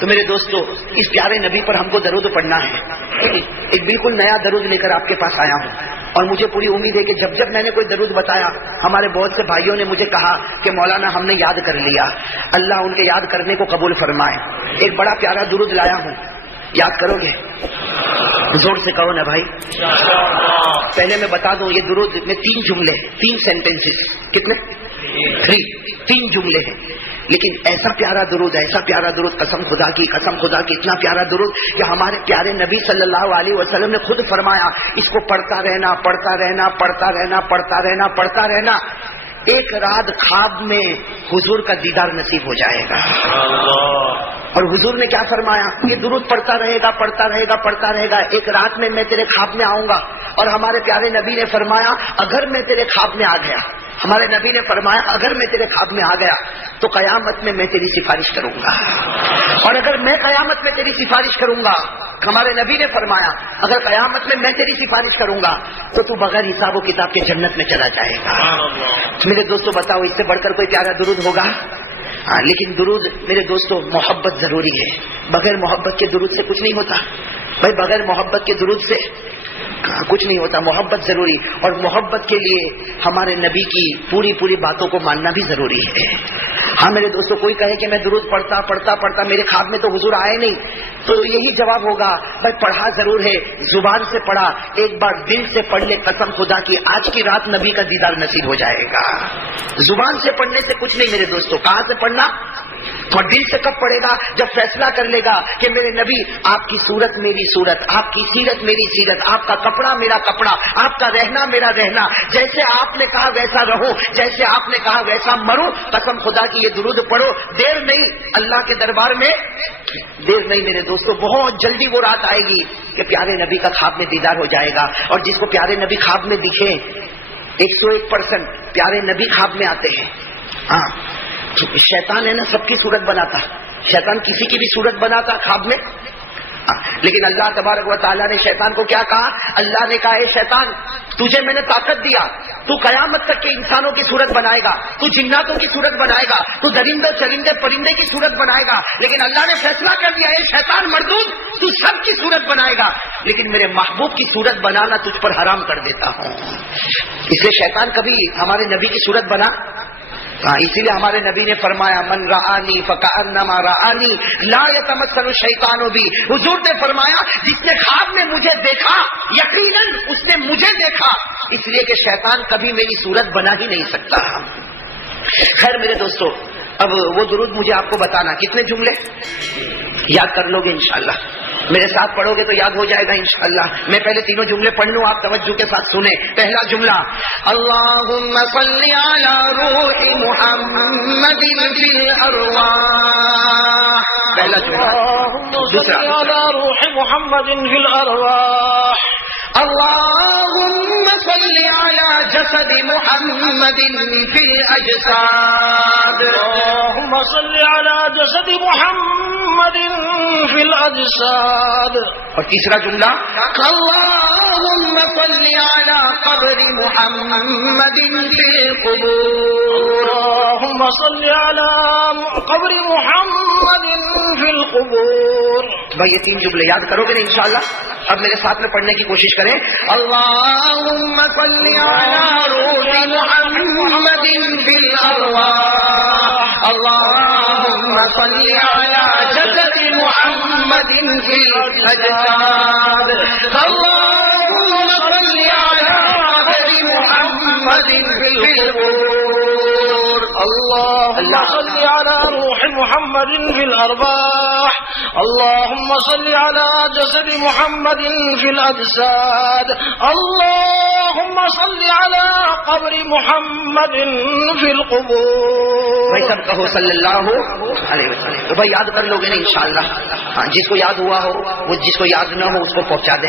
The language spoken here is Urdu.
تو میرے دوستو اس پیارے نبی پر ہم کو درود پڑھنا ہے. ایک بالکل نیا درود لے کر آپ کے پاس آیا ہوں, اور مجھے پوری امید ہے کہ جب میں نے کوئی درود بتایا ہمارے بہت سے بھائیوں نے مجھے کہا کہ مولانا ہم نے یاد کر لیا. اللہ ان کے یاد کرنے کو قبول فرمائے. ایک بڑا پیارا درود لایا ہوں, یاد کرو گے؟ زور سے کہو نا بھائی. پہلے میں بتا دوں یہ درود میں 3 جملے, 3 سینٹنسز. کتنے؟ 3 جملے ہیں, لیکن ایسا پیارا درود, ایسا پیارا درود, قسم خدا کی اتنا پیارا درود کہ ہمارے پیارے نبی صلی اللہ علیہ وسلم نے خود فرمایا اس کو پڑھتا رہنا, پڑھتا رہنا, پڑھتا رہنا, پڑھتا رہنا, پڑھتا رہنا, ایک رات خواب میں حضور کا دیدار نصیب ہو جائے گا. اور حضور نے کیا فرمایا؟ یہ درود پڑھتا رہے گا, پڑھتا رہے گا, پڑھتا رہے گا, ایک رات میں تیرے خواب میں آؤں گا. اور ہمارے پیارے نبی نے فرمایا اگر میں تیرے خواب میں آ گیا, ہمارے نبی نے فرمایا اگر میں تیرے خواب میں آ گیا تو قیامت میں تیری سفارش کروں گا. اور اگر میں قیامت میں تیری سفارش کروں گا, ہمارے نبی نے فرمایا اگر قیامت میں تیری سفارش کروں گا تو تو بغیر حساب و کتاب کے جنت میں چلا جائے گا. میرے دوستو بتاؤ اس سے بڑھ کر کوئی پیارا درود ہوگا؟ لیکن درود میرے دوستو محبت ضروری ہے. بغیر محبت کے درود سے کچھ نہیں ہوتا بھائی, بغیر محبت کے درود سے کچھ نہیں ہوتا. محبت ضروری, اور محبت کے لیے ہمارے نبی کی پوری باتوں کو ماننا بھی ضروری ہے. ہاں میرے دوستو, کوئی کہے کہ میں درود پڑھتا میرے خواب میں تو حضور آئے نہیں, تو یہی جواب ہوگا بھائی پڑھا ضرور ہے, زبان سے پڑھا, ایک بار دل سے پڑھ لے, قسم خدا کی آج کی رات نبی کا دیدار نصیب ہو جائے گا. زبان سے پڑھنے سے کچھ نہیں میرے دوستو. کہاں سے پڑھنا؟ اور دل سے کب پڑھے گا؟ جب فیصلہ کر لے گا کہ میرے نبی آپ کی صورت میری صورت, آپ کی سیرت میری سیرت, آپ کا کپڑا میرا کپڑا, آپ کا رہنا میرا رہنا, جیسے آپ نے کہا ویسا رہو, جیسے آپ نے کہا ویسا مرو. قسم خدا کی یہ درود پڑھو, دیر نہیں اللہ کے دربار میں, دیر نہیں میرے دوستو, بہت جلدی وہ رات آئے گی کہ پیارے نبی کا خواب میں دیدار ہو جائے گا. اور جس کو پیارے نبی خواب میں دکھے, 101% پیارے نبی خواب میں آتے ہیں. ہاں شیطان ہے نا سب کی صورت بناتا, شیطان کسی کی بھی صورت بناتا خواب میں, لیکن اللہ تبارک و تعالیٰ نے شیطان کو کیا کہا؟ اللہ نے کہا اے شیطان تجھے میں نے طاقت دیا, تو قیامت تک کے انسانوں کی صورت بنائے گا, تو جناتوں کی صورت بنائے گا, تو درندے چرندے پرندے کی صورت بنائے گا. لیکن اللہ نے فیصلہ کر دیا اے شیطان مردود تو سب کی صورت بنائے گا, لیکن میرے محبوب کی صورت بنانا تجھ پر حرام کر دیتا ہوں. اس لیے شیطان کبھی ہمارے نبی کی صورت بنا, اسی لیے ہمارے نبی نے فرمایا من رآنی فکأنما رآنی لا یتمثل الشیطان بی. حضور نے فرمایا جس نے خواب میں مجھے دیکھا یقیناً اس نے مجھے دیکھا, اس لیے کہ شیطان کبھی میری صورت بنا ہی نہیں سکتا. خیر میرے دوستو, اب وہ درود مجھے آپ کو بتانا کتنے جملے یاد کر لو گے انشاءاللہ. میرے ساتھ پڑھو گے تو یاد ہو جائے گا انشاءاللہ. میں پہلے 3 جملے پڑھ لوں, آپ توجہ کے ساتھ سنیں. پہلا جملہ اللہم صلی علی روح محمد فی الارواح, پہلا جملہ. دوسرا علی روح محمد فی الارواح, اللہم صلی علی جسد محمد فی الاجساد, اللہم صلی علی جسد محمد فی الاجساد. اور تیسرا جملہ اللہم صلی علی قبر محمد فی القبور, اللہم صلی علی قبر محمد فی القبور. بھائی یہ 3 جملے یاد کرو گے نا انشاءاللہ. اب میرے ساتھ میں پڑھنے کی کوشش کریں. اللہم صلی علی روح محمد فی الارواح, اللہم صلی علی جسد محمد فی الاجساد, اللہم صلی علی قبر محمد فی القبور, اللہم صلی علی روح محمد فی الارواح, اللہم صلی علی جسد محمد فی الاجساد, اللہم صلی علی قبر محمد فی القبور. بھائی سب کہو صلی اللہ علیہ وسلم. تو بھائی یاد کر لو گے نا انشاءاللہ. ہاں جس کو یاد ہوا ہو, وہ جس کو یاد نہ ہو اس کو پہنچا دے.